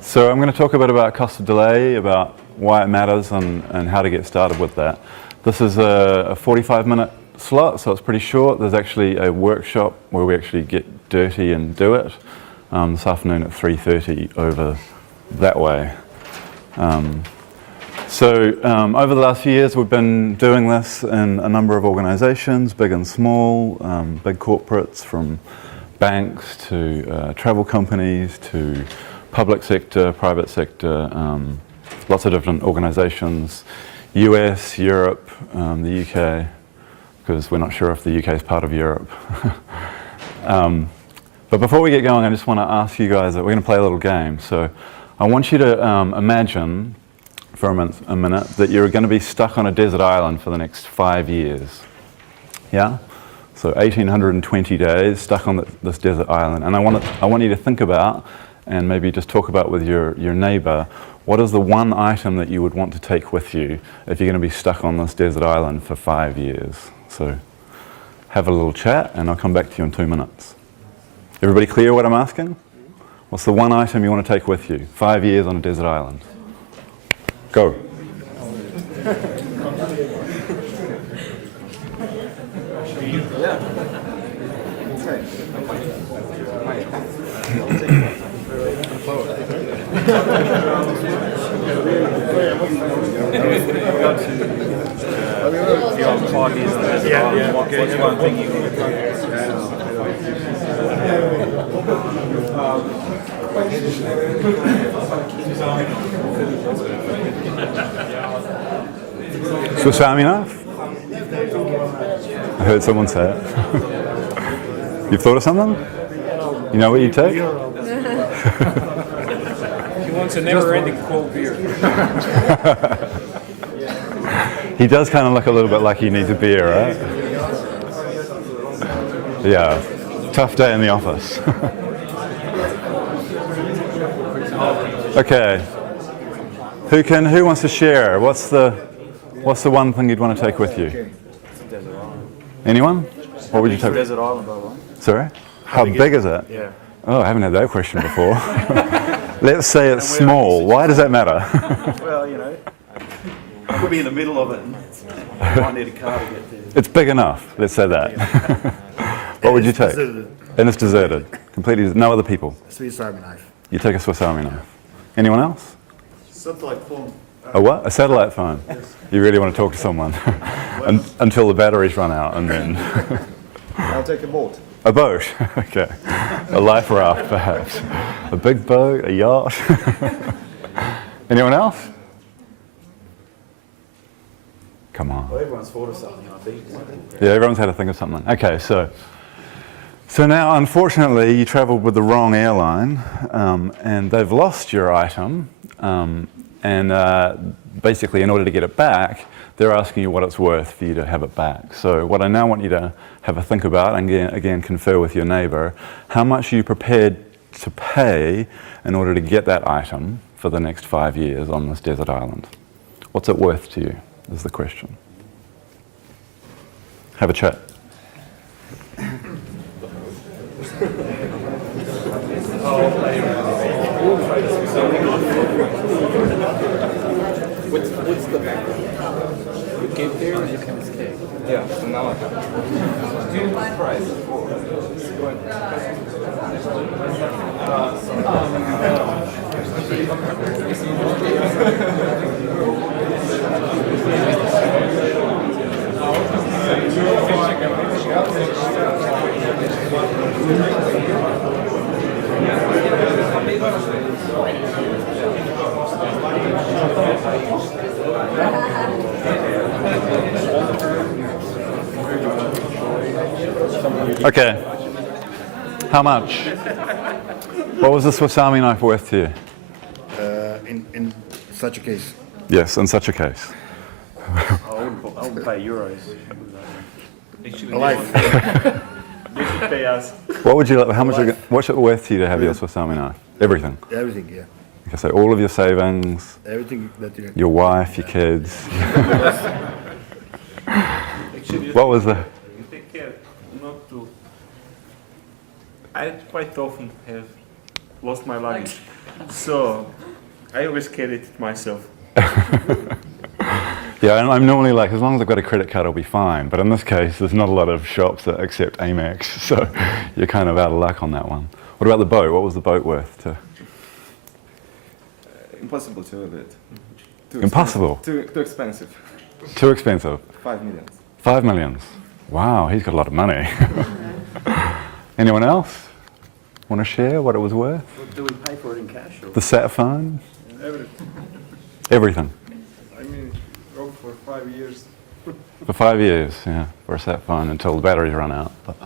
So I'm going to talk a bit about cost of delay, about why it matters and how to get started with that. This is a 45-minute slot, so it's pretty short. There's actually a workshop where we actually get dirty and do it this afternoon at 3:30 over that way. Over the last few years, we've been doing this in a number of organisations, big and small, big corporates from banks to travel companies to public sector, private sector, lots of different organisations, US, Europe, the UK, because we're not sure if the UK is part of Europe. But before we get going, I just want to ask you guys that we're going to play a little game. So I want you to imagine for a minute that you're going to be stuck on a desert island for the next 5 years. Yeah? So 1,820 days stuck on this desert island. And I want you to think about, and maybe just talk about with your neighbour, what is the one item that you would want to take with you if you're going to be stuck on this desert island for 5 years? So have a little chat and I'll come back to you in 2 minutes. Everybody clear what I'm asking? What's the one item you want to take with you? 5 years on a desert island. Go. Swiss Army knife? I heard someone say it. You've thought of something? You know what you take? He wants a never-ending cold beer. He does kind of look a little bit like he needs a beer, right? Yeah, tough day in the office. Okay, who wants to share? What's the one thing you'd want to take with you? Anyone? What would you take? Desert island, by the way. Sorry? How big is it? Yeah. Oh, I haven't had that question before. Let's say it's small. Why does that matter? Well, you know, I could be in the middle of it and I might need a car to get there. It's big enough. Let's say that. What would you take? Deserted. And it's deserted. Completely. No other people. Swiss Army knife. You take a Swiss Army knife. Anyone else? Satellite phone. A what? A satellite phone. You really want to talk to someone until the batteries run out, and then I'll take a boat. a boat. Okay, a life raft perhaps. A big boat, a yacht. Anyone else? Come on. Well, everyone's thought of something, I think. Yeah, everyone's had to think of something. Okay, so now unfortunately you travelled with the wrong airline, and they've lost your item. And basically, in order to get it back, they're asking you what it's worth for you to have it back. So what I now want you to have a think about, and again confer with your neighbour, how much are you prepared to pay in order to get that item for the next 5 years on this desert island? What's it worth to you, is the question. Have a chat. What's the background? You came there and you can escape. Yeah, so now I have. Price. Okay. How much? What was the Swiss Army knife worth to you? In such a case. Yes, in such a case. I wouldn't pay euros. A life. You should pay us. What would you? How much? What's it worth to you to have your Swiss Army knife? Everything. Everything, yeah. Okay, so all of your savings, Everything that you... your wife, your kids. Actually, What was the? you take care not to. I quite often have lost my luggage. So I always carry it myself. Yeah, and I'm normally like, as long as I've got a credit card, I'll be fine. But in this case, there's not a lot of shops that accept Amex, so you're kind of out of luck on that one. What about the boat? What was the boat worth? Impossible to have it. Impossible? Too expensive. Too expensive? 5 million. 5 millions. Wow, he's got a lot of money. Anyone else want to share what it was worth? Do we pay for it in cash? Or? The sat phone? Everything. Everything. I mean, go for 5 years. For 5 years, yeah, for a sat phone until the batteries run out. But,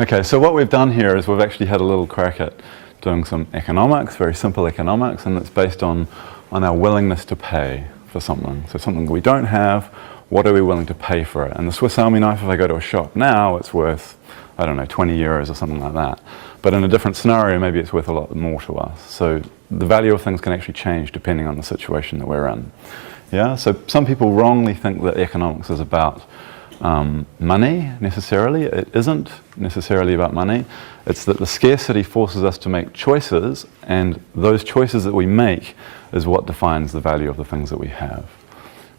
okay, so what we've done here is we've actually had a little crack at doing some economics, very simple economics, and it's based on our willingness to pay for something. So something we don't have, what are we willing to pay for it? And the Swiss Army knife, if I go to a shop now, it's worth, I don't know, 20 euros or something like that. But in a different scenario, maybe it's worth a lot more to us. So the value of things can actually change depending on the situation that we're in. Yeah, so some people wrongly think that economics is about money necessarily. It isn't necessarily about money. It's that the scarcity forces us to make choices, and those choices that we make is what defines the value of the things that we have.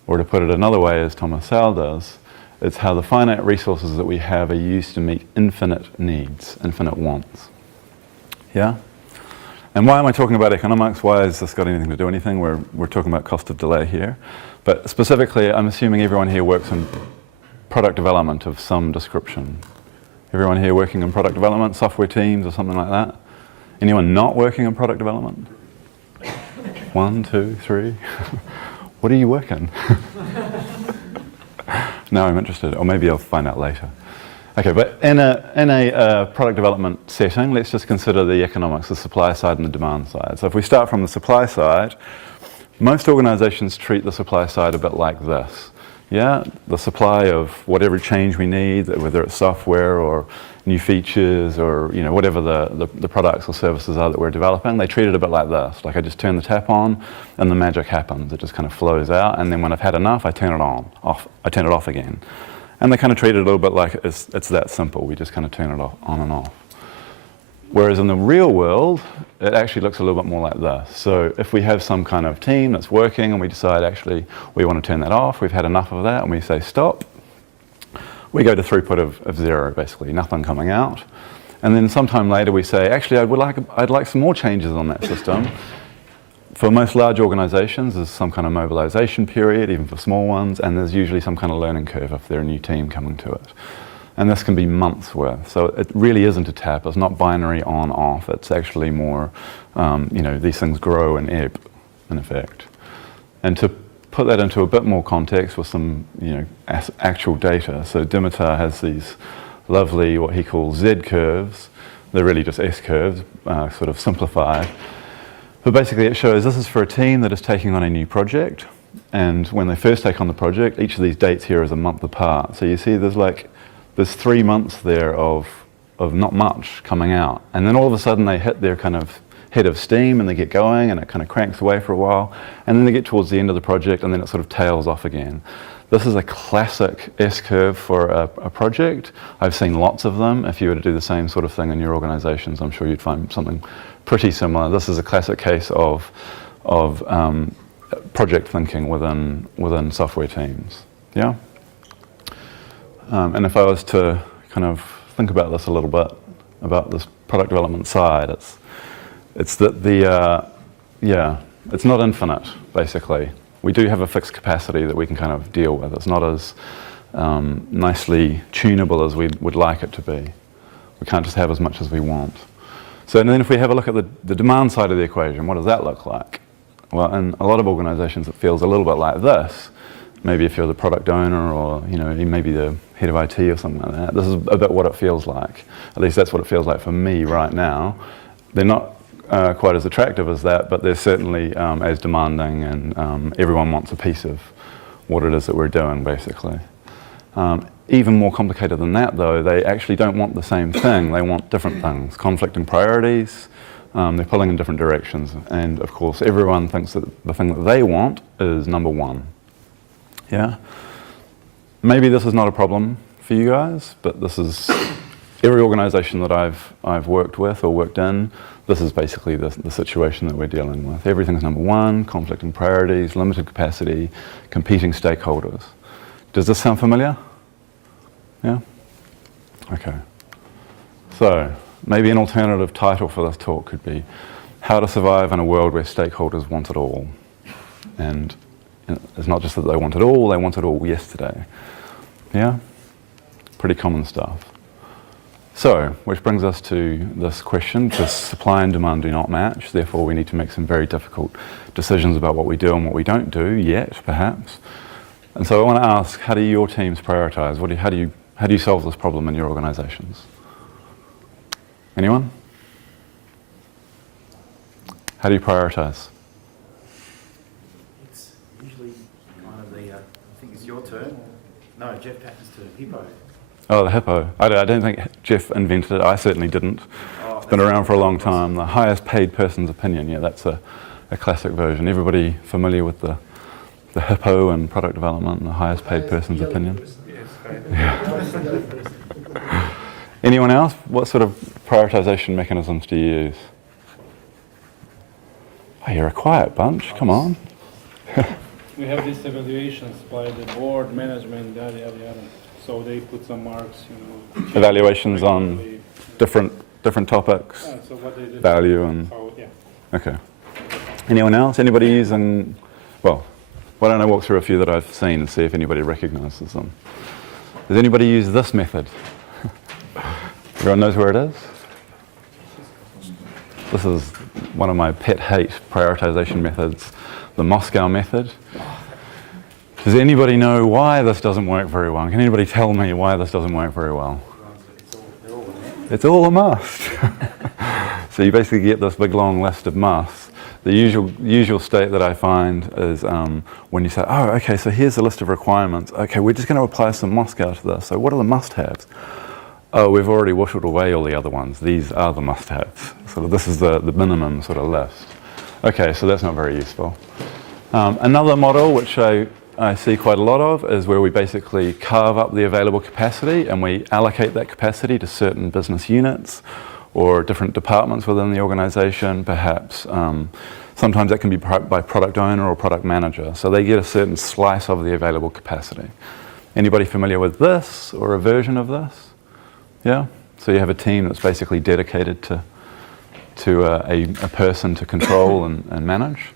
Or to put it another way, as Thomas Sowell does, it's how the finite resources that we have are used to meet infinite needs, infinite wants. Yeah? And why am I talking about economics? Why has this got anything to do with anything? We're talking about cost of delay here. But specifically, I'm assuming everyone here works in product development of some description. Everyone here working in product development, software teams or something like that? Anyone not working in product development? 1, 2, 3. What are you working? No, I'm interested, or maybe I'll find out later. Okay, but in a product development setting, let's just consider the economics, the supply side and the demand side. So if we start from the supply side, most organizations treat the supply side a bit like this. Yeah, the supply of whatever change we need, whether it's software or new features or whatever the products or services are that we're developing, they treat it a bit like this. Like I just turn the tap on and the magic happens. It just kind of flows out, and then when I've had enough, I turn it I turn it off again. And they kind of treat it a little bit like it's that simple. We just kind of turn it on and off. Whereas in the real world, it actually looks a little bit more like this. So if we have some kind of team that's working and we decide actually we want to turn that off, we've had enough of that and we say stop, we go to throughput of 0 basically, nothing coming out. And then sometime later we say actually I'd like some more changes on that system. For most large organizations, there's some kind of mobilization period, even for small ones, and there's usually some kind of learning curve if they're a new team coming to it. And this can be months worth. So it really isn't a tap. It's not binary on, off. It's actually more, these things grow and ebb, in effect. And to put that into a bit more context with some, actual data. So Dimitar has these lovely, what he calls Z curves. They're really just S curves, sort of simplified. But basically it shows this is for a team that is taking on a new project. And when they first take on the project, each of these dates here is a month apart. So you see there's 3 months there of not much coming out. And then all of a sudden they hit their kind of head of steam and they get going and it kind of cranks away for a while. And then they get towards the end of the project and then it sort of tails off again. This is a classic S-curve for a project. I've seen lots of them. If you were to do the same sort of thing in your organizations, I'm sure you'd find something pretty similar. This is a classic case of project thinking within software teams. Yeah? And if I was to kind of think about this a little bit, about this product development side, it's that it's not infinite, basically. We do have a fixed capacity that we can kind of deal with. It's not as nicely tunable as we would like it to be. We can't just have as much as we want. So and then if we have a look at the demand side of the equation, what does that look like? Well, in a lot of organizations it feels a little bit like this. Maybe if you're the product owner or maybe the head of IT or something like that. This is a bit what it feels like. At least that's what it feels like for me right now. They're not quite as attractive as that, but they're certainly as demanding, and everyone wants a piece of what it is that we're doing, basically. Even more complicated than that, though, they actually don't want the same thing. They want different things, conflicting priorities. They're pulling in different directions. And, of course, everyone thinks that the thing that they want is number one. Yeah? Maybe this is not a problem for you guys, but this is every organisation that I've worked with or worked in, this is basically the situation that we're dealing with. Everything's number one, conflicting priorities, limited capacity, competing stakeholders. Does this sound familiar? Yeah? Okay. So, maybe an alternative title for this talk could be How to Survive in a World Where Stakeholders Want It All. And it's not just that they want it all yesterday. Yeah? Pretty common stuff. So, which brings us to this question, does supply and demand do not match, therefore we need to make some very difficult decisions about what we do and what we don't do yet, perhaps. And so I want to ask, how do your teams prioritise? How do you solve this problem in your organisations? Anyone? How do you prioritise? It's usually kind of I think it's your turn. No, Jeff Patton's turn. Hippo. Oh, the hippo. I don't think Jeff invented it. I certainly didn't. It's been around for a long time. The highest paid person's opinion. Yeah, that's a classic version. Everybody familiar with the hippo and product development and the highest paid person's opinion? Yeah. Anyone else? What sort of prioritisation mechanisms do you use? Oh, you're a quiet bunch. Come on. We have these evaluations by the board, management, yada, yada, yada. So they put some marks, Evaluations on different topics, so what they did, value and... Okay. Anyone else? Anybody using... Well, why don't I walk through a few that I've seen and see if anybody recognises them. Does anybody use this method? Everyone knows where it is? This is one of my pet hate prioritisation methods, the Moscow method. Does anybody know why this doesn't work very well? Can anybody tell me why this doesn't work very well? It's all a must. So you basically get this big long list of musts. The usual state that I find is when you say, oh, okay, so here's a list of requirements. Okay, we're just going to apply some Moscow to this. So what are the must-haves? Oh, we've already whittled away all the other ones. These are the must-haves. So this is the minimum sort of list. Okay, so that's not very useful. Another model which I see quite a lot of is where we basically carve up the available capacity and we allocate that capacity to certain business units or different departments within the organisation, perhaps. Sometimes that can be by product owner or product manager. So they get a certain slice of the available capacity. Anybody familiar with this or a version of this? Yeah? So you have a team that's basically dedicated to a person to control and manage.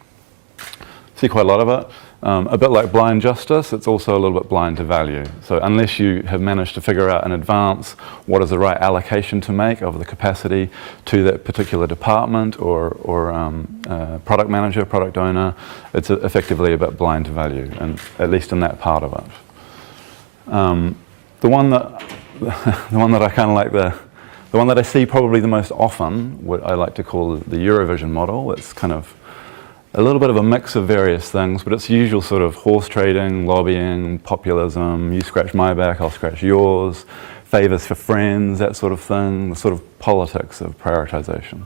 See quite a lot of it. A bit like blind justice, it's also a little bit blind to value. So unless you have managed to figure out in advance what is the right allocation to make of the capacity to that particular department or product manager, product owner, it's effectively a bit blind to value, and at least in that part of it. The one that I kind of like, the one that I see probably the most often, what I like to call the Eurovision model. It's kind of a little bit of a mix of various things, but it's usual sort of horse trading, lobbying, populism, you scratch my back, I'll scratch yours, favours for friends, that sort of thing, the sort of politics of prioritisation.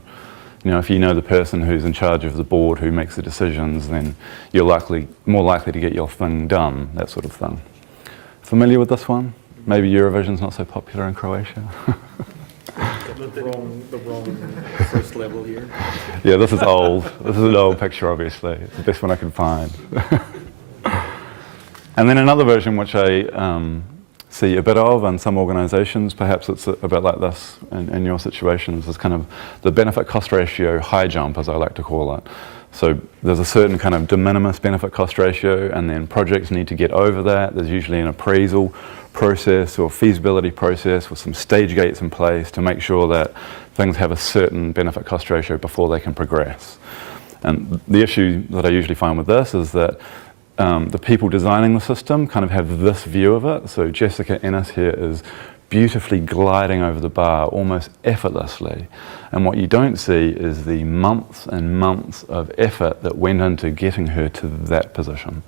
You know, if you know the person who's in charge of the board who makes the decisions, then you're more likely to get your thing done, that sort of thing. Familiar with this one? Maybe Eurovision's not so popular in Croatia. The wrong first level here. Yeah, this is old. This is an old picture, obviously. It's the best one I can find. And then another version which I see a bit of in some organisations, perhaps it's a bit like this in your situations, is kind of the benefit-cost ratio high jump, as I like to call it. So there's a certain kind of de minimis benefit-cost ratio, and then projects need to get over that. There's usually an appraisal process or feasibility process with some stage gates in place to make sure that things have a certain benefit cost ratio before they can progress. And the issue that I usually find with this is that the people designing the system kind of have this view of it. So Jessica Ennis here is beautifully gliding over the bar almost effortlessly. And what you don't see is the months and months of effort that went into getting her to that position,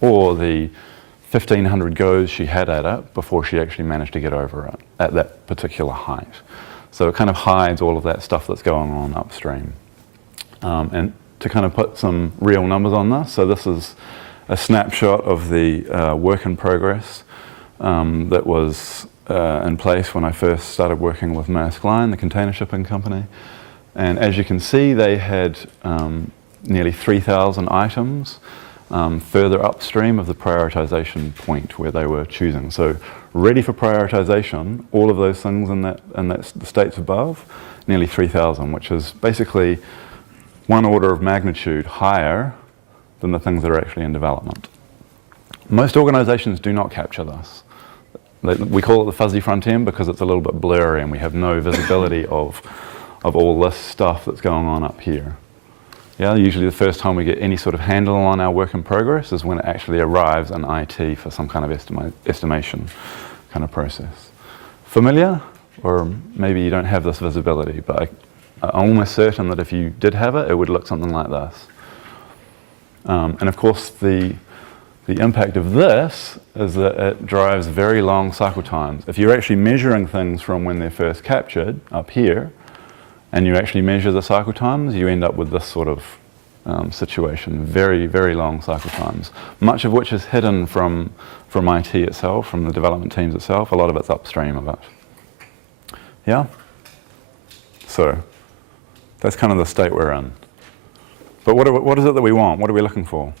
or the 1,500 goes she had at it before she actually managed to get over it at that particular height. So it kind of hides all of that stuff that's going on upstream. And to kind of put some real numbers on this, so this is a snapshot of the work in progress that was in place when I first started working with Maersk Line, the container shipping company. And as you can see, they had nearly 3,000 items further upstream of the prioritization point where they were choosing. So ready for prioritization, all of those things in the states above, nearly 3,000, which is basically one order of magnitude higher than the things that are actually in development. Most organizations do not capture this. We call it the fuzzy front end because it's a little bit blurry and we have no visibility of all this stuff that's going on up here. Yeah, usually the first time we get any sort of handle on our work in progress is when it actually arrives in IT for some kind of estimation kind of process. Familiar? Or maybe you don't have this visibility, but I'm almost certain that if you did have it, it would look something like this. And of course, the impact of this is that it drives very long cycle times. If you're actually measuring things from when they're first captured up here, and you actually measure the cycle times, you end up with this sort of situation, very, very long cycle times, much of which is hidden from IT itself, from the development teams itself. A lot of it's upstream of it. Yeah? So that's kind of the state we're in. But what is it that we want? What are we looking for?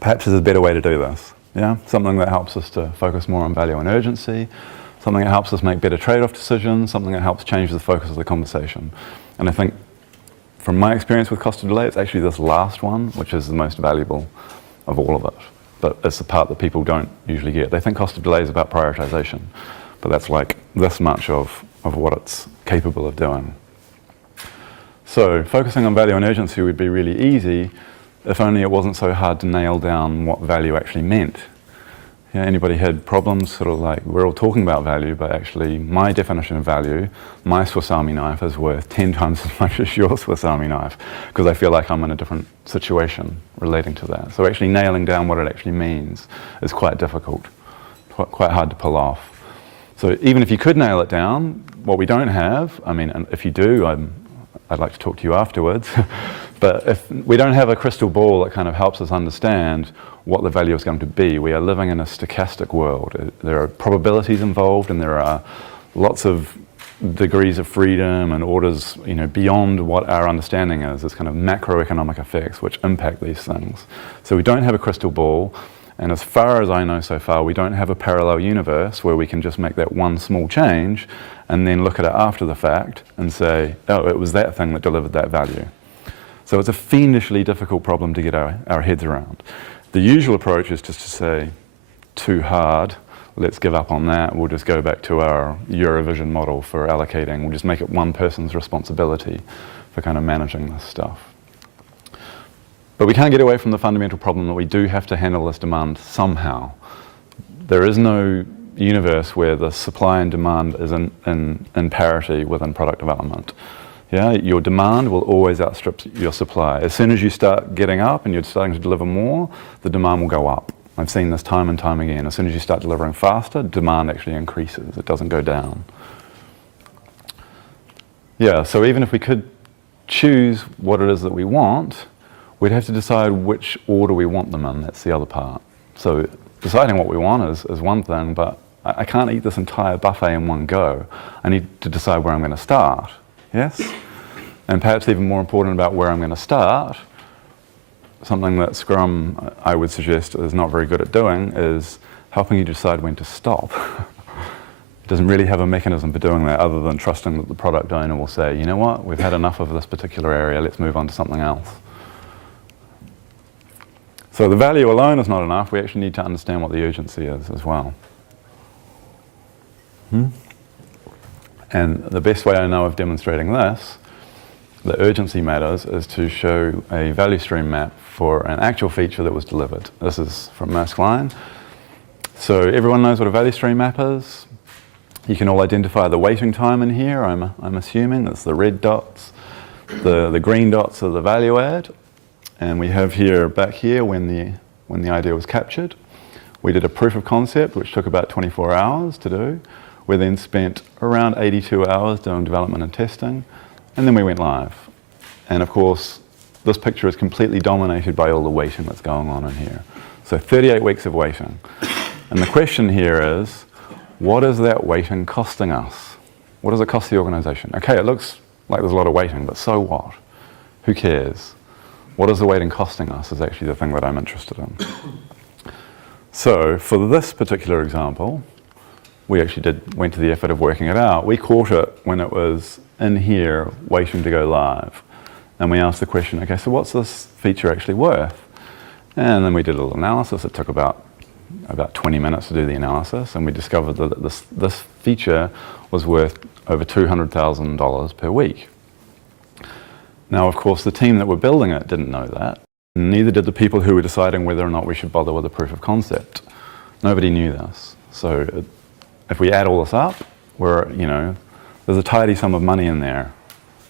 Perhaps there's a better way to do this. Yeah? Something that helps us to focus more on value and urgency, something that helps us make better trade-off decisions, something that helps change the focus of the conversation. And I think from my experience with cost of delay, it's actually this last one which is the most valuable of all of it. But it's the part that people don't usually get. They think cost of delay is about prioritization, but that's like this much of what it's capable of doing. So focusing on value and urgency would be really easy if only it wasn't so hard to nail down what value actually meant. Yeah, anybody had problems sort of like, we're all talking about value, but actually my definition of value, my Swiss Army knife is worth 10 times as much as your Swiss Army knife, because I feel like I'm in a different situation relating to that. So actually nailing down what it actually means is quite difficult, quite hard to pull off. So even if you could nail it down, what we don't have, I mean, and if you do, I'd like to talk to you afterwards, but if we don't have a crystal ball that kind of helps us understand what the value is going to be. We are living in a stochastic world. There are probabilities involved, and there are lots of degrees of freedom and orders, beyond what our understanding is. There's kind of macroeconomic effects which impact these things. So we don't have a crystal ball, and as far as I know so far, we don't have a parallel universe where we can just make that one small change and then look at it after the fact and say, oh, it was that thing that delivered that value. So it's a fiendishly difficult problem to get our heads around. The usual approach is just to say, too hard, let's give up on that, we'll just go back to our Eurovision model for allocating, we'll just make it one person's responsibility for kind of managing this stuff. But we can't get away from the fundamental problem that we do have to handle this demand somehow. There is no universe where the supply and demand is in parity within product development. Yeah, your demand will always outstrip your supply. As soon as you start getting up and you're starting to deliver more, the demand will go up. I've seen this time and time again. As soon as you start delivering faster, demand actually increases. It doesn't go down. Yeah, so even if we could choose what it is that we want, we'd have to decide which order we want them in. That's the other part. So deciding what we want is one thing, but I can't eat this entire buffet in one go. I need to decide where I'm going to start. Yes? And perhaps even more important about where I'm going to start, something that Scrum, I would suggest, is not very good at doing, is helping you decide when to stop. It doesn't really have a mechanism for doing that other than trusting that the product owner will say, you know what, we've had enough of this particular area, let's move on to something else. So the value alone is not enough, we actually need to understand what the urgency is as well. And the best way I know of demonstrating this, the urgency matters, is to show a value stream map for an actual feature that was delivered. This is from Maersk Line. So everyone knows what a value stream map is. You can all identify the waiting time in here, I'm assuming. That's the red dots. The green dots are the value add. And we have here, back here, when the idea was captured. We did a proof of concept, which took about 24 hours to do. We then spent around 82 hours doing development and testing, and then we went live. And of course, this picture is completely dominated by all the waiting that's going on in here. So 38 weeks of waiting. And the question here is, what is that waiting costing us? What does it cost the organisation? Okay, it looks like there's a lot of waiting, but so what? Who cares? What is the waiting costing us is actually the thing that I'm interested in. So for this particular example, we actually went to the effort of working it out. We caught it when it was in here waiting to go live. And we asked the question, okay, so what's this feature actually worth? And then we did a little analysis. It took about 20 minutes to do the analysis, and we discovered that this feature was worth over $200,000 per week. Now, of course, the team that were building it didn't know that. Neither did the people who were deciding whether or not we should bother with a proof of concept. Nobody knew this. So if we add all this up, there's a tidy sum of money in there.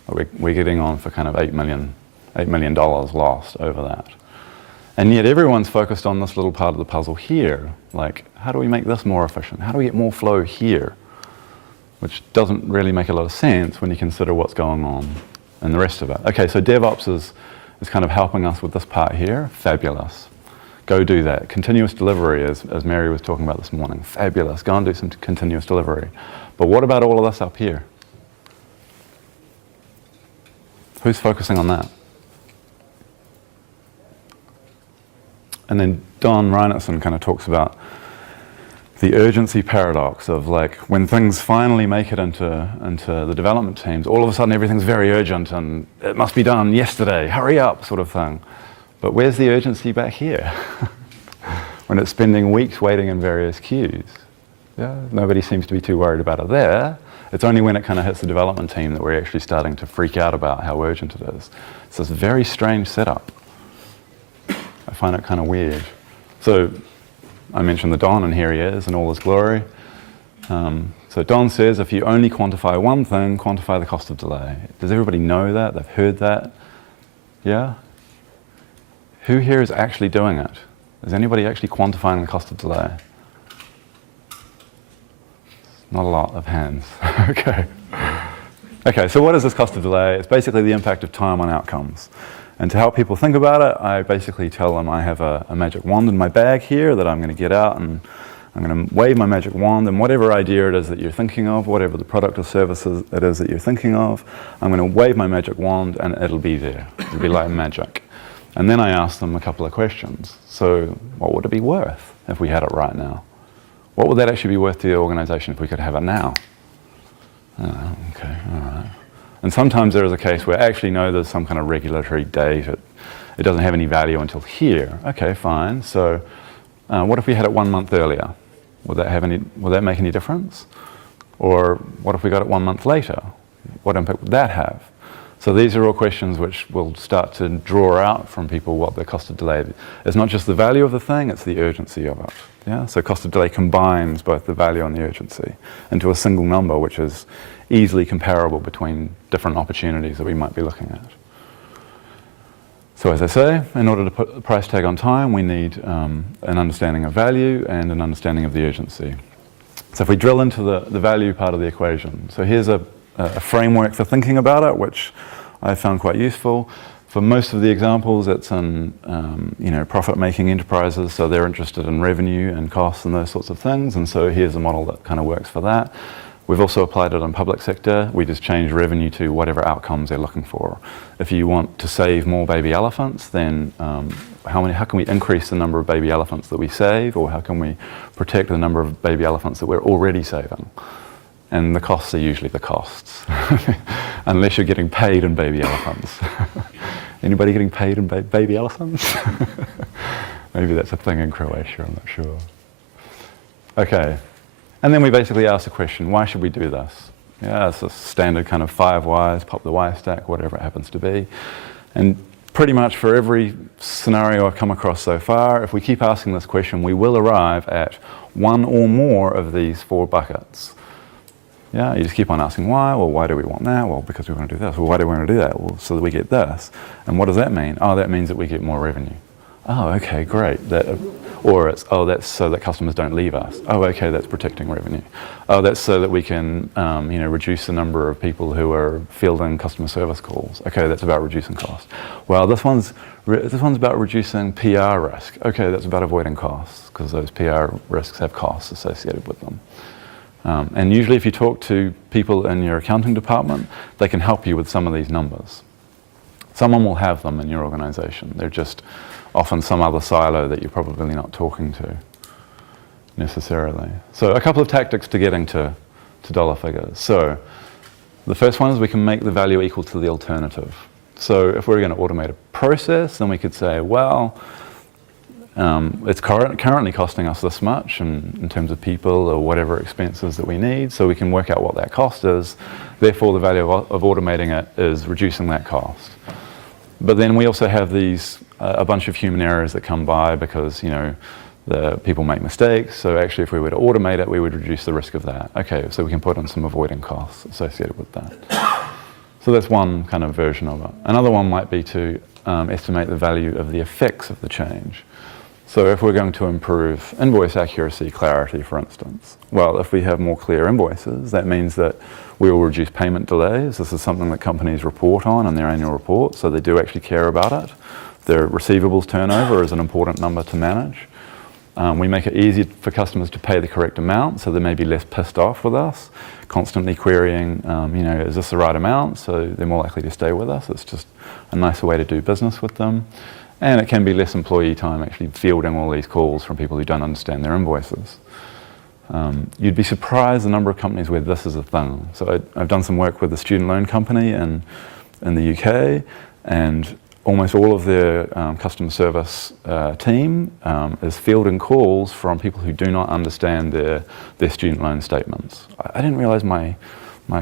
We're getting on for kind of $8 million lost over that. And yet everyone's focused on this little part of the puzzle here. Like, how do we make this more efficient? How do we get more flow here? Which doesn't really make a lot of sense when you consider what's going on in the rest of it. Okay, so DevOps is kind of helping us with this part here. Fabulous. Go do that. Continuous delivery, as Mary was talking about this morning. Fabulous. Go and do some continuous delivery. But what about all of this up here? Who's focusing on that? And then Don Reinertsen kind of talks about the urgency paradox of like when things finally make it into the development teams, all of a sudden everything's very urgent and it must be done yesterday, hurry up sort of thing. But where's the urgency back here? When it's spending weeks waiting in various queues. Yeah, nobody seems to be too worried about it there. It's only when it kind of hits the development team that we're actually starting to freak out about how urgent it is. It's this very strange setup. I find it kind of weird. So I mentioned the Don, and here he is in all his glory. So Don says, if you only quantify one thing, quantify the cost of delay. Does everybody know that? They've heard that? Yeah? Who here is actually doing it? Is anybody actually quantifying the cost of delay? Not a lot of hands. Okay. Okay, so what is this cost of delay? It's basically the impact of time on outcomes. And to help people think about it, I basically tell them I have a magic wand in my bag here that I'm going to get out, and I'm going to wave my magic wand, and whatever idea it is that you're thinking of, whatever the product or service it is that you're thinking of, I'm going to wave my magic wand and it'll be there. It'll be like magic. And then I ask them a couple of questions. So what would it be worth if we had it right now? What would that actually be worth to the organization if we could have it now? Oh, okay, all right. And sometimes there is a case where actually no, there's some kind of regulatory date. It doesn't have any value until here. Okay, fine. So what if we had it 1 month earlier? Would that make any difference? Or what if we got it 1 month later? What impact would that have? So these are all questions which will start to draw out from people what the cost of delay is. It's not just the value of the thing, it's the urgency of it. Yeah? So cost of delay combines both the value and the urgency into a single number, which is easily comparable between different opportunities that we might be looking at. So as I say, in order to put a price tag on time, we need an understanding of value and an understanding of the urgency. So if we drill into the value part of the equation, so here's a framework for thinking about it, which I found quite useful. For most of the examples, it's in profit-making enterprises, so they're interested in revenue and costs and those sorts of things, and so here's a model that kind of works for that. We've also applied it on public sector. We just change revenue to whatever outcomes they're looking for. If you want to save more baby elephants, then how can we increase the number of baby elephants that we save, or how can we protect the number of baby elephants that we're already saving? And the costs are usually the costs, unless you're getting paid in baby elephants. Anybody getting paid in baby elephants? Maybe that's a thing in Croatia, I'm not sure. Okay. And then we basically ask the question, why should we do this? Yeah, it's a standard kind of 5 whys, pop the why stack, whatever it happens to be. And pretty much for every scenario I've come across so far, if we keep asking this question, we will arrive at one or more of these 4 buckets. Yeah, you just keep on asking why. Well, why do we want that? Well, because we want to do this. Well, why do we want to do that? Well, so that we get this. And what does that mean? Oh, that means that we get more revenue. Oh, okay, great. Or it's, oh, that's so that customers don't leave us. Oh, okay, that's protecting revenue. Oh, that's so that we can, reduce the number of people who are fielding customer service calls. Okay, that's about reducing costs. Well, this one's about reducing PR risk. Okay, that's about avoiding costs, because those PR risks have costs associated with them. And usually if you talk to people in your accounting department, they can help you with some of these numbers. Someone will have them in your organization. They're just often some other silo that you're probably not talking to necessarily. So a couple of tactics to getting to dollar figures. So the first one is we can make the value equal to the alternative. So if we're going to automate a process, then we could say, well, it's currently costing us this much in terms of people or whatever expenses that we need, so we can work out what that cost is. Therefore, the value of automating it is reducing that cost. But then we also have these a bunch of human errors that come by because the people make mistakes. So actually, if we were to automate it, we would reduce the risk of that. Okay, so we can put in some avoiding costs associated with that. So that's one kind of version of it. Another one might be to estimate the value of the effects of the change. So if we're going to improve invoice accuracy, clarity, for instance, well, if we have more clear invoices, that means that we will reduce payment delays. This is something that companies report on in their annual report, so they do actually care about it. Their receivables turnover is an important number to manage. We make it easy for customers to pay the correct amount, so they may be less pissed off with us, constantly querying, is this the right amount? So they're more likely to stay with us. It's just a nicer way to do business with them. And it can be less employee time actually fielding all these calls from people who don't understand their invoices. You'd be surprised the number of companies where this is a thing. So I've done some work with a student loan company in the UK, and almost all of their customer service team is fielding calls from people who do not understand their student loan statements. I didn't realize my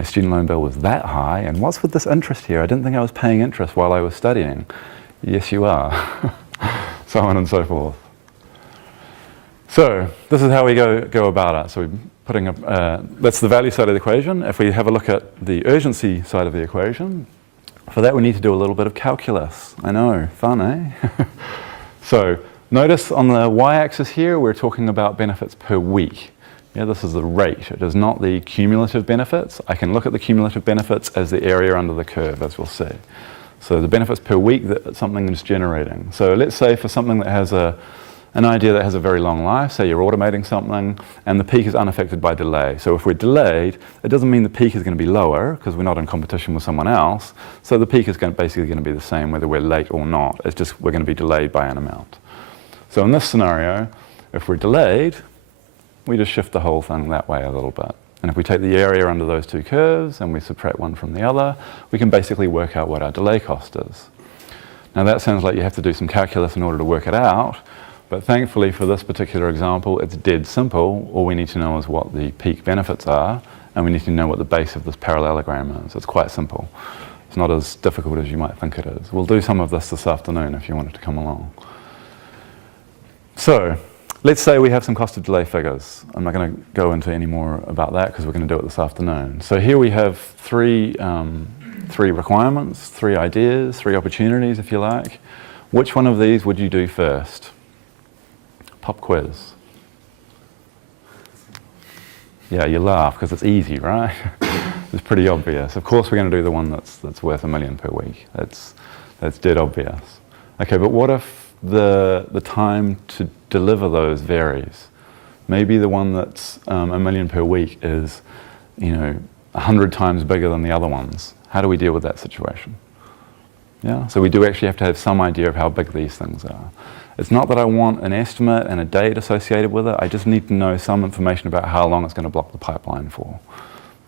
student loan bill was that high, and what's with this interest here? I didn't think I was paying interest while I was studying. Yes, you are. So on and so forth. So this is how we go about it. So we're putting that's the value side of the equation. If we have a look at the urgency side of the equation, for that we need to do a little bit of calculus. I know, fun, eh? So notice on the y-axis here, we're talking about benefits per week. Yeah, this is the rate. It is not the cumulative benefits. I can look at the cumulative benefits as the area under the curve, as we'll see. So the benefits per week that something is generating. So let's say for something that has an idea that has a very long life, say you're automating something, and the peak is unaffected by delay. So if we're delayed, it doesn't mean the peak is going to be lower, because we're not in competition with someone else. So the peak is basically going to be the same whether we're late or not. It's just we're going to be delayed by an amount. So in this scenario, if we're delayed, we just shift the whole thing that way a little bit. And if we take the area under those two curves and we subtract one from the other, we can basically work out what our delay cost is. Now that sounds like you have to do some calculus in order to work it out, but thankfully for this particular example, it's dead simple. All we need to know is what the peak benefits are, and we need to know what the base of this parallelogram is. It's quite simple. It's not as difficult as you might think it is. We'll do some of this afternoon if you wanted to come along. So let's say we have some cost of delay figures. I'm not going to go into any more about that because we're going to do it this afternoon. So here we have three requirements, 3 ideas, 3 opportunities, if you like. Which one of these would you do first? Pop quiz. Yeah, you laugh because it's easy, right? It's pretty obvious. Of course we're going to do the one that's worth $1 million per week. That's dead obvious. Okay, but what if the time to deliver those varies? Maybe the one that's $1 million per week is 100 times bigger than the other ones. How do we deal with that situation? Yeah, so we do actually have to have some idea of how big these things are. It's not that I want an estimate and a date associated with it. I just need to know some information about how long it's going to block the pipeline for.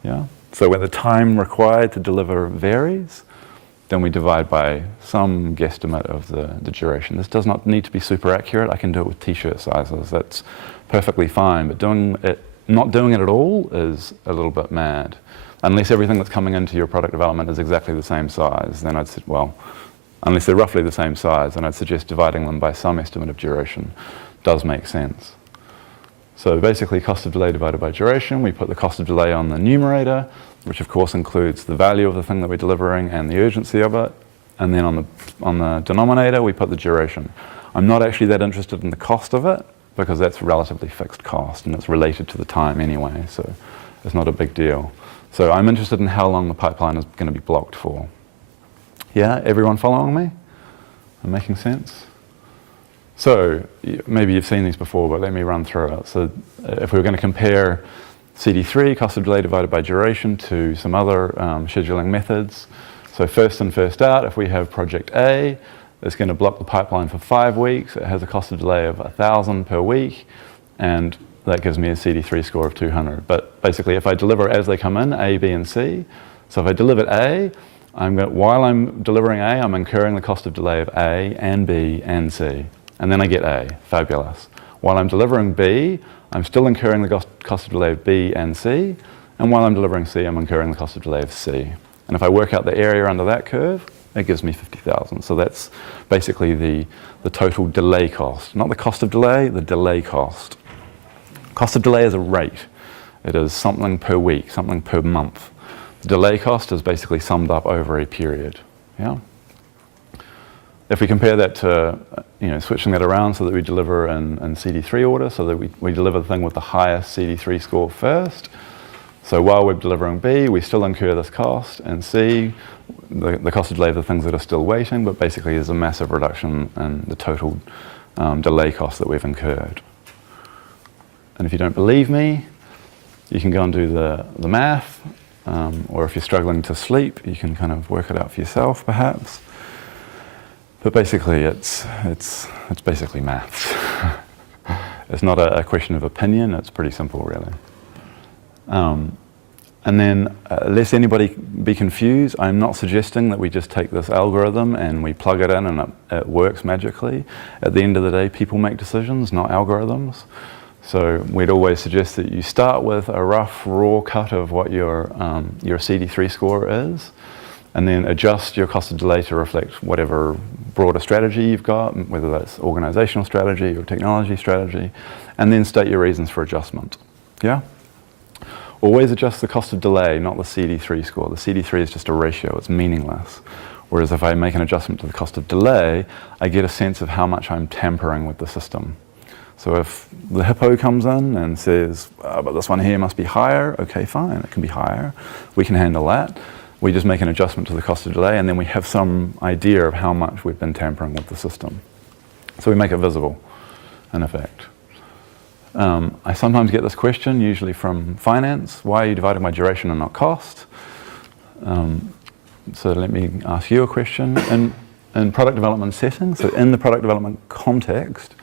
Yeah. So when the time required to deliver varies, then we divide by some guesstimate of the duration. This does not need to be super accurate. I can do it with t-shirt sizes. That's perfectly fine. But not doing it at all is a little bit mad. Unless everything that's coming into your product development is exactly the same size, then I'd say, well, unless they're roughly the same size, then I'd suggest dividing them by some estimate of duration does make sense. So basically, cost of delay divided by duration, we put the cost of delay on the numerator, which of course includes the value of the thing that we're delivering and the urgency of it. And then on the denominator, we put the duration. I'm not actually that interested in the cost of it because that's relatively fixed cost and it's related to the time anyway, so it's not a big deal. So I'm interested in how long the pipeline is going to be blocked for. Yeah, everyone following me? Am I making sense? So maybe you've seen these before, but let me run through it. So if we were going to compare CD3, cost of delay divided by duration, to some other scheduling methods. So first in, first out, if we have project A, it's going to block the pipeline for 5 weeks. It has a cost of delay of 1,000 per week, and that gives me a CD3 score of 200. But basically, if I deliver as they come in, A, B, and C, so if I delivered A, while I'm delivering A, I'm incurring the cost of delay of A and B and C. And then I get A, fabulous. While I'm delivering B, I'm still incurring the cost of delay of B and C. And while I'm delivering C, I'm incurring the cost of delay of C. And if I work out the area under that curve, it gives me 50,000. So that's basically the total delay cost. Not the cost of delay, the delay cost. Cost of delay is a rate. It is something per week, something per month. The delay cost is basically summed up over a period. Yeah. If we compare that to, switching that around so that we deliver in CD3 order, so that we deliver the thing with the highest CD3 score first. So while we're delivering B, we still incur this cost, and C, the cost of delay of the things that are still waiting, but basically there's a massive reduction in the total delay cost that we've incurred. And if you don't believe me, you can go and do the math, or if you're struggling to sleep, you can kind of work it out for yourself, perhaps. But basically, it's basically maths. It's not a question of opinion. It's pretty simple, really. And then, lest anybody be confused, I'm not suggesting that we just take this algorithm and we plug it in and it works magically. At the end of the day, people make decisions, not algorithms. So we'd always suggest that you start with a rough, raw cut of what your CD3 score is, and then adjust your cost of delay to reflect whatever broader strategy you've got, whether that's organizational strategy or technology strategy, and then state your reasons for adjustment. Yeah? Always adjust the cost of delay, not the CD3 score. The CD3 is just a ratio, it's meaningless. Whereas if I make an adjustment to the cost of delay, I get a sense of how much I'm tampering with the system. So if the hippo comes in and says, but this one here must be higher, okay, fine, it can be higher. We can handle that. We just make an adjustment to the cost of delay, and then we have some idea of how much we've been tampering with the system. So we make it visible, in effect. I sometimes get this question, usually from finance, why are you dividing by duration and not cost? So let me ask you a question. In product development settings, so in the product development context,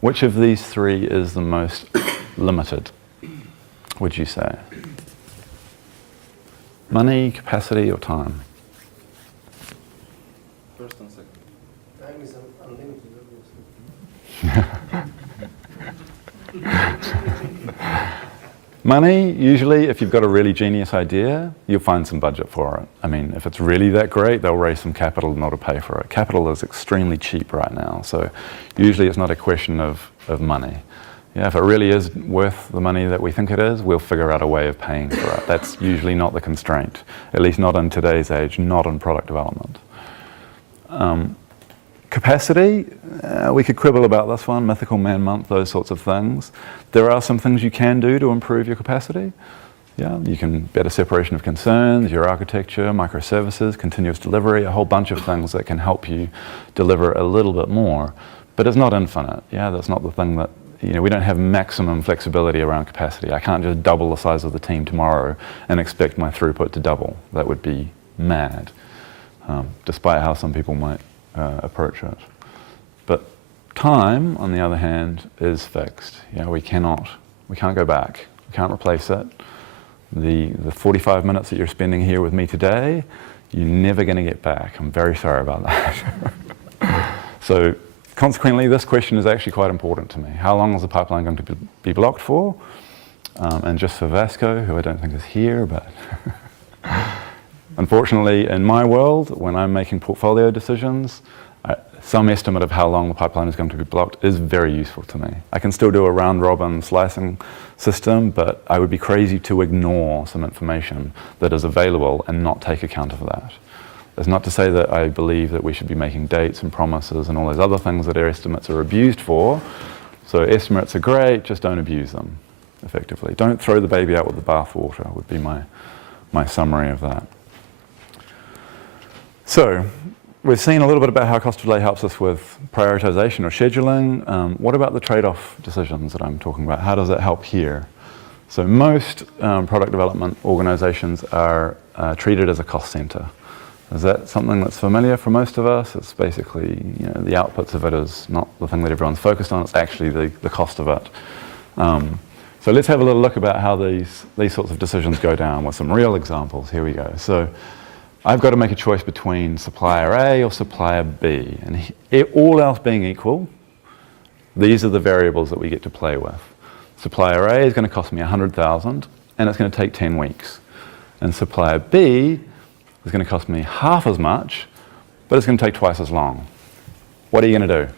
which of these three is the most limited, would you say? Money, capacity, or time? First and second. Time is unlimited. Money, usually, if you've got a really genius idea, you'll find some budget for it. I mean, if it's really that great, they'll raise some capital in order to pay for it. Capital is extremely cheap right now, so usually it's not a question of money. Yeah, if it really is worth the money that we think it is, we'll figure out a way of paying for it. That's usually not the constraint, at least not in today's age, not in product development. Capacity, we could quibble about this one, mythical man month, those sorts of things. There are some things you can do to improve your capacity. Yeah, you can better separation of concerns, your architecture, microservices, continuous delivery, a whole bunch of things that can help you deliver a little bit more. But it's not infinite. Yeah, that's not the thing that, we don't have maximum flexibility around capacity. I can't just double the size of the team tomorrow and expect my throughput to double. That would be mad, despite how some people might approach it. But time, on the other hand, is fixed. Yeah, we can't go back. We can't replace it. The 45 minutes that you're spending here with me today, you're never going to get back. I'm very sorry about that. So consequently, this question is actually quite important to me. How long is the pipeline going to be blocked for? And just for Vasco, who I don't think is here, but unfortunately, in my world, when I'm making portfolio decisions, some estimate of how long the pipeline is going to be blocked is very useful to me. I can still do a round-robin slicing system, but I would be crazy to ignore some information that is available and not take account of that. It's not to say that I believe that we should be making dates and promises and all those other things that our estimates are abused for. So estimates are great, just don't abuse them, effectively. Don't throw the baby out with the bathwater, would be my summary of that. So we've seen a little bit about how cost of delay helps us with prioritization or scheduling. What about the trade-off decisions that I'm talking about? How does that help here? So most product development organizations are treated as a cost center. Is that something that's familiar for most of us? It's basically, the outputs of it is not the thing that everyone's focused on, it's actually the cost of it. So let's have a little look about how these sorts of decisions go down with some real examples. Here we go. So I've got to make a choice between supplier A or supplier B. And all else being equal, these are the variables that we get to play with. Supplier A is going to cost me $100,000 and it's going to take 10 weeks. And supplier B is going to cost me half as much, but it's going to take twice as long. What are you going to do?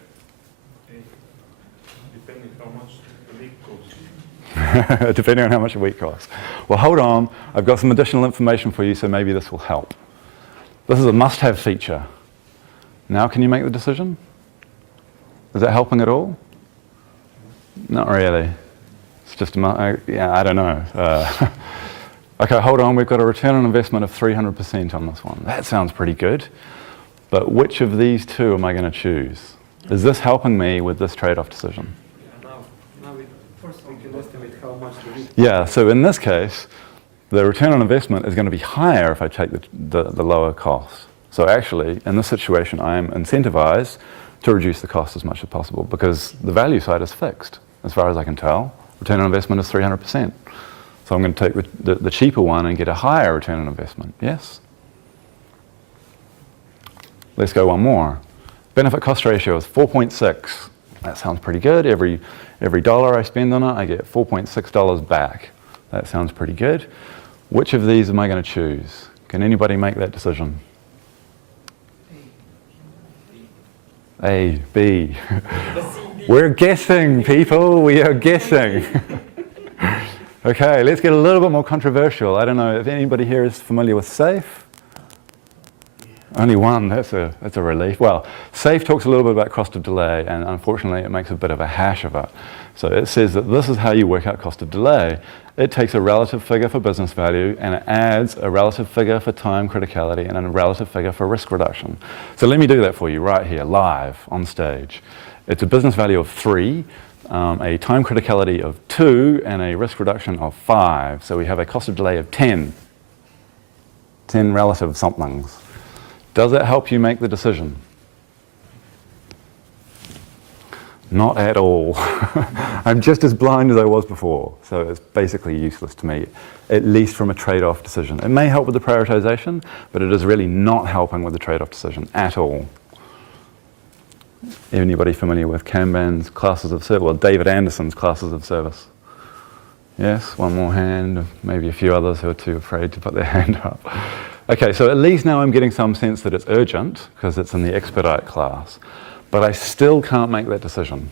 Depending how much the week costs. Depending on how much a week costs. Well, hold on. I've got some additional information for you, so maybe this will help. This is a must-have feature. Now can you make the decision? Is that helping at all? Not really. It's just I don't know. Okay, hold on, we've got a return on investment of 300% on this one. That sounds pretty good. But which of these two am I going to choose? Is this helping me with this trade-off decision? Now first we can estimate how much the week. Yeah, so in this case, the return on investment is going to be higher if I take the lower cost. So actually, in this situation, I am incentivized to reduce the cost as much as possible because the value side is fixed, as far as I can tell. Return on investment is 300%. So I'm going to take the cheaper one and get a higher return on investment. Yes? Let's go one more. Benefit cost ratio is 4.6. That sounds pretty good. Every dollar I spend on it, I get $4.6 back. That sounds pretty good. Which of these am I going to choose? Can anybody make that decision? A, B. We're guessing, people. We are guessing. Okay, let's get a little bit more controversial. I don't know if anybody here is familiar with SAFE. Only one, that's a relief. Well, SAFE talks a little bit about cost of delay, and unfortunately it makes a bit of a hash of it. So it says that this is how you work out cost of delay. It takes a relative figure for business value, and it adds a relative figure for time criticality and a relative figure for risk reduction. So let me do that for you right here, live, on stage. It's a business value of 3, a time criticality of 2, and a risk reduction of 5. So we have a cost of delay of 10. 10 relative somethings. Does that help you make the decision? Not at all. I'm just as blind as I was before, so it's basically useless to me, at least from a trade-off decision. It may help with the prioritization, but it is really not helping with the trade-off decision at all. Anybody familiar with Kanban's classes of service? Well, David Anderson's classes of service. Yes, one more hand, maybe a few others who are too afraid to put their hand up. Okay, so at least now I'm getting some sense that it's urgent, because it's in the expedite class. But I still can't make that decision.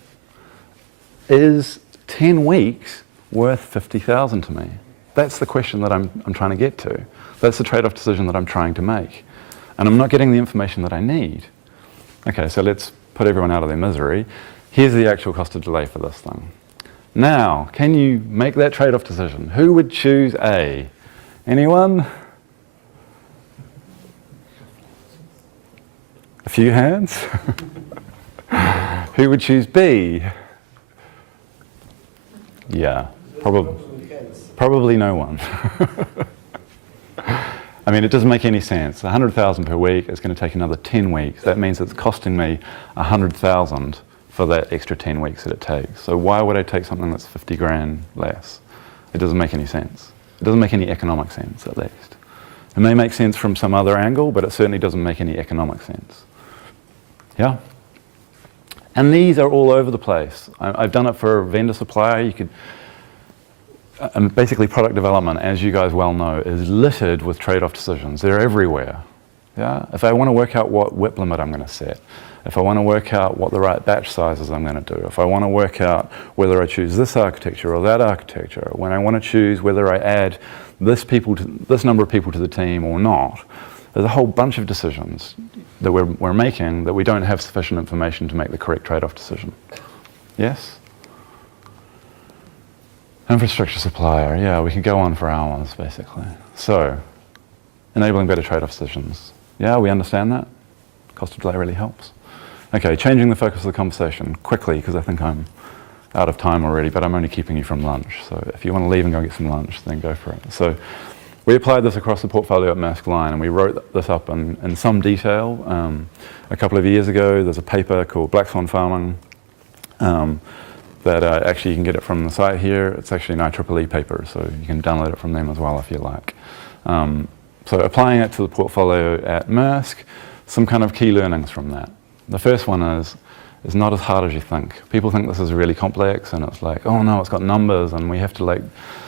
Is 10 weeks worth 50,000 to me? That's the question that I'm trying to get to. That's the trade-off decision that I'm trying to make. And I'm not getting the information that I need. Okay, so let's put everyone out of their misery. Here's the actual cost of delay for this thing. Now, can you make that trade-off decision? Who would choose A? Anyone? A few hands? Who would choose B? Yeah, probably no one. I mean, it doesn't make any sense. 100,000 per week is going to take another 10 weeks. That means it's costing me 100,000 for that extra 10 weeks that it takes. So why would I take something that's 50 grand less? It doesn't make any sense. It doesn't make any economic sense, at least. It may make sense from some other angle, but it certainly doesn't make any economic sense. Yeah? And these are all over the place. I've done it for vendor supplier. You could, basically product development, as you guys well know, is littered with trade-off decisions. They're everywhere. Yeah? If I want to work out what WIP limit I'm going to set, if I want to work out what the right batch sizes I'm going to do, if I want to work out whether I choose this architecture or that architecture, when I want to choose whether I add this number of people to the team or not, there's a whole bunch of decisions that we're making that we don't have sufficient information to make the correct trade-off decision. Yes? Infrastructure supplier, yeah, we could go on for hours, basically. So, enabling better trade-off decisions. Yeah, we understand that. Cost of delay really helps. Okay, changing the focus of the conversation quickly, because I think I'm out of time already, but I'm only keeping you from lunch. So if you want to leave and go get some lunch, then go for it. So we applied this across the portfolio at Maersk Line, and we wrote this up in some detail a couple of years ago. There's a paper called Black Swan Farming that actually you can get it from the site here. It's actually an IEEE paper, so you can download it from them as well if you like. So applying it to the portfolio at Maersk, some kind of key learnings from that. The first one is not as hard as you think. People think this is really complex, and it's like, oh no, it's got numbers, and we have to like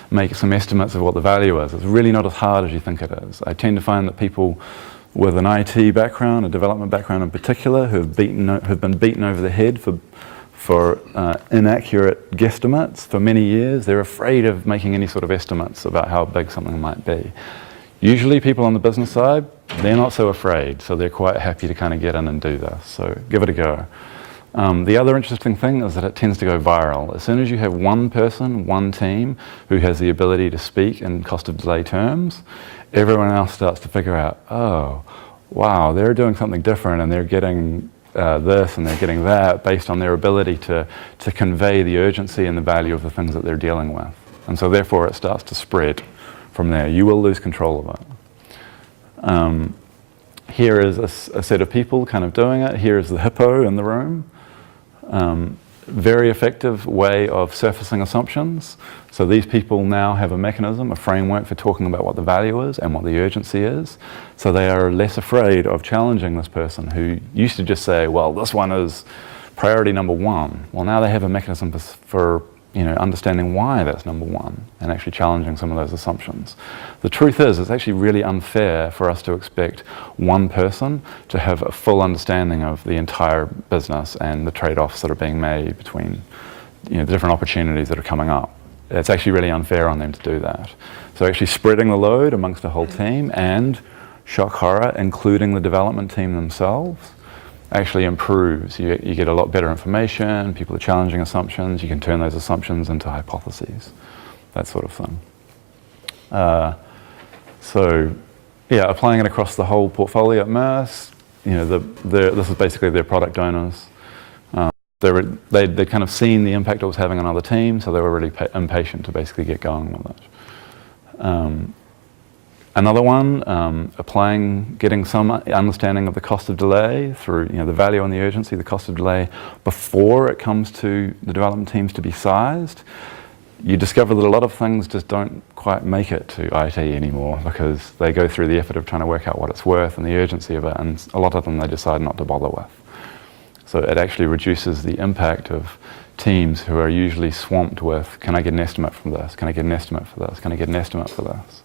make some estimates of what the value is. It's really not as hard as you think it is. I tend to find that people with an IT background, a development background in particular, who've been beaten over the head for inaccurate guesstimates for many years, they're afraid of making any sort of estimates about how big something might be. Usually people on the business side, they're not so afraid, so they're quite happy to kind of get in and do this. So give it a go. The other interesting thing is that it tends to go viral. As soon as you have one person, one team, who has the ability to speak in cost of delay terms, everyone else starts to figure out, oh, wow, they're doing something different, and they're getting this and they're getting that based on their ability to convey the urgency and the value of the things that they're dealing with. And so therefore it starts to spread from there. You will lose control of it. Here is a set of people kind of doing it. Here is the hippo in the room. Very effective way of surfacing assumptions. So these people now have a mechanism, a framework for talking about what the value is and what the urgency is. So they are less afraid of challenging this person who used to just say, well, this one is priority number one. Well, now they have a mechanism for understanding why that's number one and actually challenging some of those assumptions. The truth is, it's actually really unfair for us to expect one person to have a full understanding of the entire business and the trade-offs that are being made between the different opportunities that are coming up. It's actually really unfair on them to do that. So actually spreading the load amongst the whole team and, shock horror, including the development team themselves, actually improves. You get a lot better information, people are challenging assumptions, you can turn those assumptions into hypotheses, that sort of thing. So yeah, applying it across the whole portfolio at Maersk, this is basically their product owners. They'd kind of seen the impact it was having on other teams, so they were really impatient to basically get going with it. Another one, getting some understanding of the cost of delay through the value and the urgency, the cost of delay before it comes to the development teams to be sized. You discover that a lot of things just don't quite make it to IT anymore because they go through the effort of trying to work out what it's worth and the urgency of it, and a lot of them they decide not to bother with. So it actually reduces the impact of teams who are usually swamped with, can I get an estimate for this? Can I get an estimate for this? Can I get an estimate for this?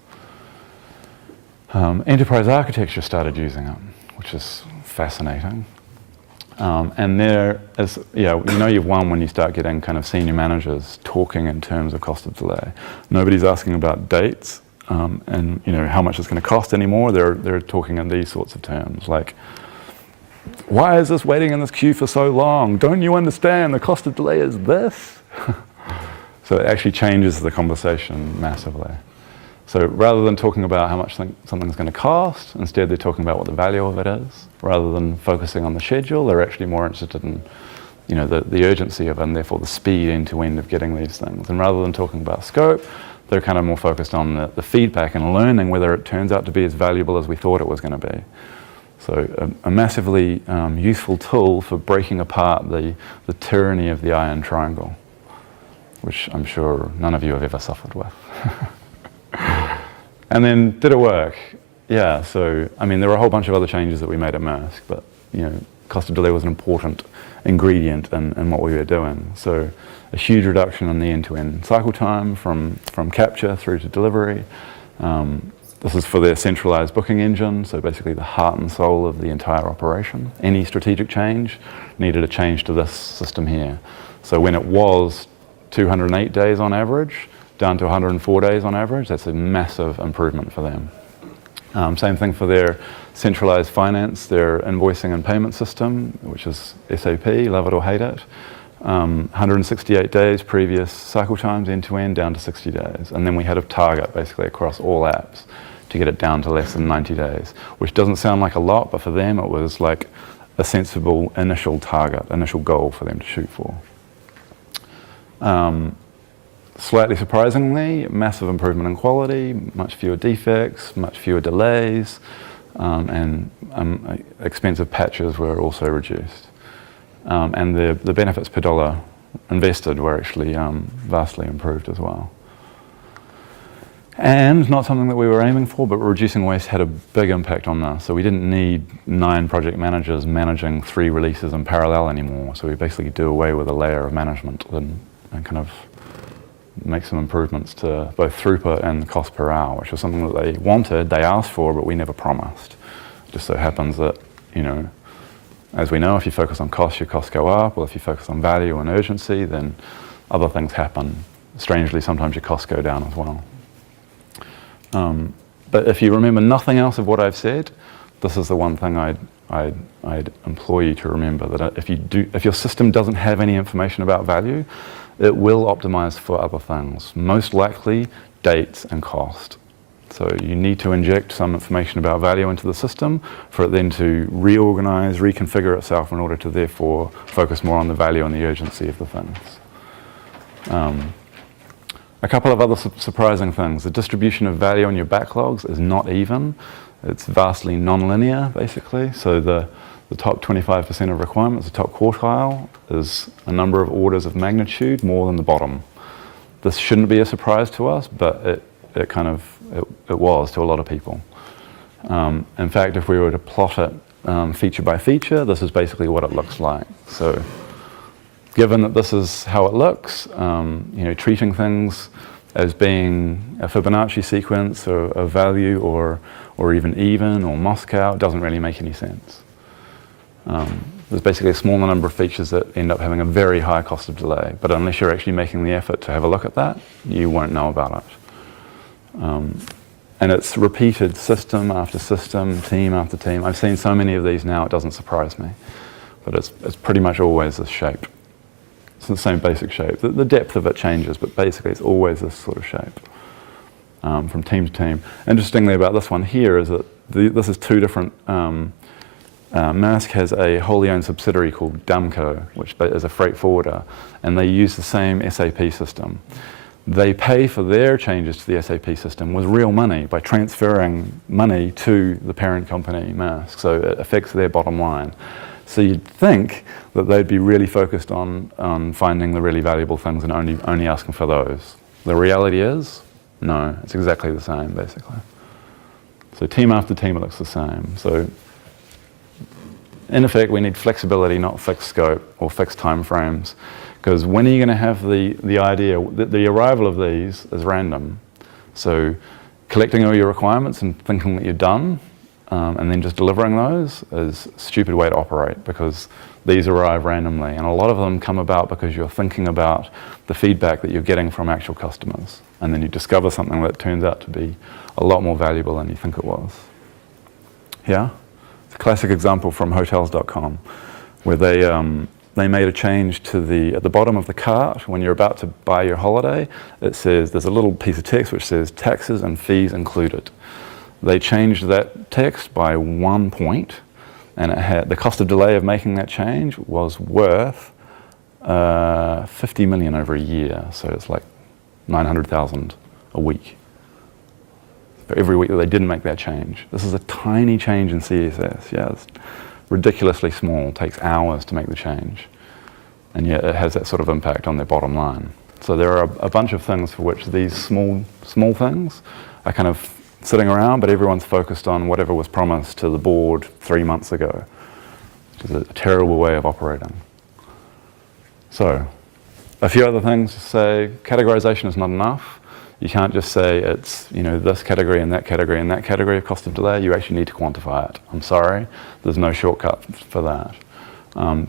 Enterprise architecture started using it, which is fascinating. And there is, you've won when you start getting kind of senior managers talking in terms of cost of delay. Nobody's asking about dates and how much it's going to cost anymore. They're talking in these sorts of terms, like, why is this waiting in this queue for so long? Don't you understand the cost of delay is this? So it actually changes the conversation massively. So rather than talking about how much something's going to cost, instead they're talking about what the value of it is. Rather than focusing on the schedule, they're actually more interested in the urgency of it and therefore the speed end to end of getting these things. And rather than talking about scope, they're kind of more focused on the feedback and learning whether it turns out to be as valuable as we thought it was going to be. So a massively useful tool for breaking apart the tyranny of the iron triangle, which I'm sure none of you have ever suffered with. And then, did it work? Yeah, so, there were a whole bunch of other changes that we made at Maersk, but, cost of delay was an important ingredient in what we were doing. So, a huge reduction in the end-to-end cycle time from capture through to delivery. This is for their centralized booking engine, so basically the heart and soul of the entire operation. Any strategic change needed a change to this system here. So when it was 208 days on average, down to 104 days on average, that's a massive improvement for them. Same thing for their centralized finance, their invoicing and payment system, which is SAP, love it or hate it. 168 days previous cycle times end to end down to 60 days. And then we had a target basically across all apps to get it down to less than 90 days, which doesn't sound like a lot, but for them it was like a sensible initial target, initial goal for them to shoot for. Slightly surprisingly, massive improvement in quality, much fewer defects, much fewer delays, and expensive patches were also reduced. And the benefits per dollar invested were actually vastly improved as well. And not something that we were aiming for, but reducing waste had a big impact on this. So we didn't need 9 project managers managing 3 releases in parallel anymore. So we basically do away with a layer of management and kind of make some improvements to both throughput and cost per hour, which was something that they wanted, they asked for, but we never promised. It just so happens that, you know, as we know, if you focus on cost, your costs go up, or if you focus on value and urgency, then other things happen. Strangely, sometimes your costs go down as well. But if you remember nothing else of what I've said, this is the one thing I'd implore you to remember, that if your system doesn't have any information about value, it will optimize for other things, most likely dates and cost. So you need to inject some information about value into the system for it then to reorganize, reconfigure itself in order to therefore focus more on the value and the urgency of the things. A couple of other surprising things. The distribution of value on your backlogs is not even. It's vastly non-linear, basically. So the top 25% of requirements, the top quartile, is a number of orders of magnitude more than the bottom. This shouldn't be a surprise to us, but it was to a lot of people. In fact, if we were to plot it feature by feature, this is basically what it looks like. So given that this is how it looks, you know, treating things as being a Fibonacci sequence or a value or even or Moscow doesn't really make any sense. There's basically a smaller number of features that end up having a very high cost of delay, but unless you're actually making the effort to have a look at that, you won't know about it. And it's repeated system after system, team after team. I've seen so many of these now, it doesn't surprise me. But it's pretty much always this shape. It's the same basic shape. The depth of it changes, but basically it's always this sort of shape from team to team. Interestingly about this one here is that this is 2 different. Maersk has a wholly owned subsidiary called Damco, which is a freight forwarder, and they use the same SAP system. They pay for their changes to the SAP system with real money by transferring money to the parent company, Maersk, so it affects their bottom line. So you'd think that they'd be really focused on finding the really valuable things and only asking for those. The reality is, no, it's exactly the same, basically. So team after team, it looks the same. So in effect, we need flexibility, not fixed scope or fixed time frames. Because when are you going to have the idea, the arrival of these is random. So collecting all your requirements and thinking that you're done, and then just delivering those is a stupid way to operate, because these arrive randomly. And a lot of them come about because you're thinking about the feedback that you're getting from actual customers. And then you discover something that turns out to be a lot more valuable than you think it was. Yeah? It's a classic example from hotels.com, where they made a change at the bottom of the cart when you're about to buy your holiday. It says, there's a little piece of text which says taxes and fees included. They changed that text by 1 point, and the cost of delay of making that change was worth 50 million over a year. So it's like 900,000 a week for every week that they didn't make that change. This is a tiny change in CSS. Yeah, it's ridiculously small. It takes hours to make the change, and yet it has that sort of impact on their bottom line. So there are a bunch of things for which these small things are kind of sitting around, but everyone's focused on whatever was promised to the board 3 months ago, which is a terrible way of operating. So, a few other things to say. Categorization is not enough. You can't just say it's, you know, this category and that category and that category of cost of delay. You actually need to quantify it. I'm sorry, there's no shortcut for that.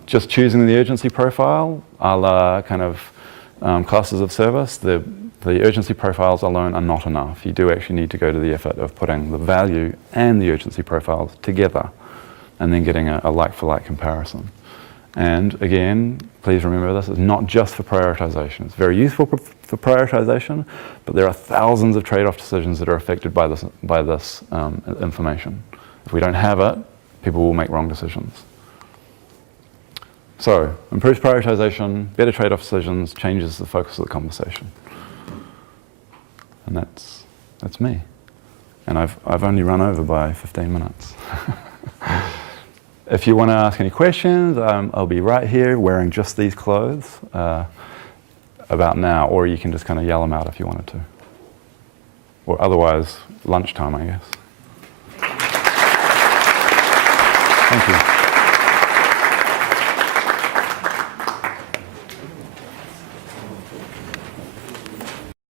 Just choosing the urgency profile, a la kind of classes of service, the the urgency profiles alone are not enough. You do actually need to go to the effort of putting the value and the urgency profiles together and then getting a like-for-like comparison. And again, please remember this is not just for prioritization. It's very useful for prioritization, but there are thousands of trade-off decisions that are affected by this information. If we don't have it, people will make wrong decisions. So, improves prioritization, better trade-off decisions, changes the focus of the conversation. And that's me. And I've only run over by 15 minutes. If you want to ask any questions, I'll be right here wearing just these clothes about now, or you can just kind of yell them out if you wanted to. Or otherwise, lunchtime, I guess.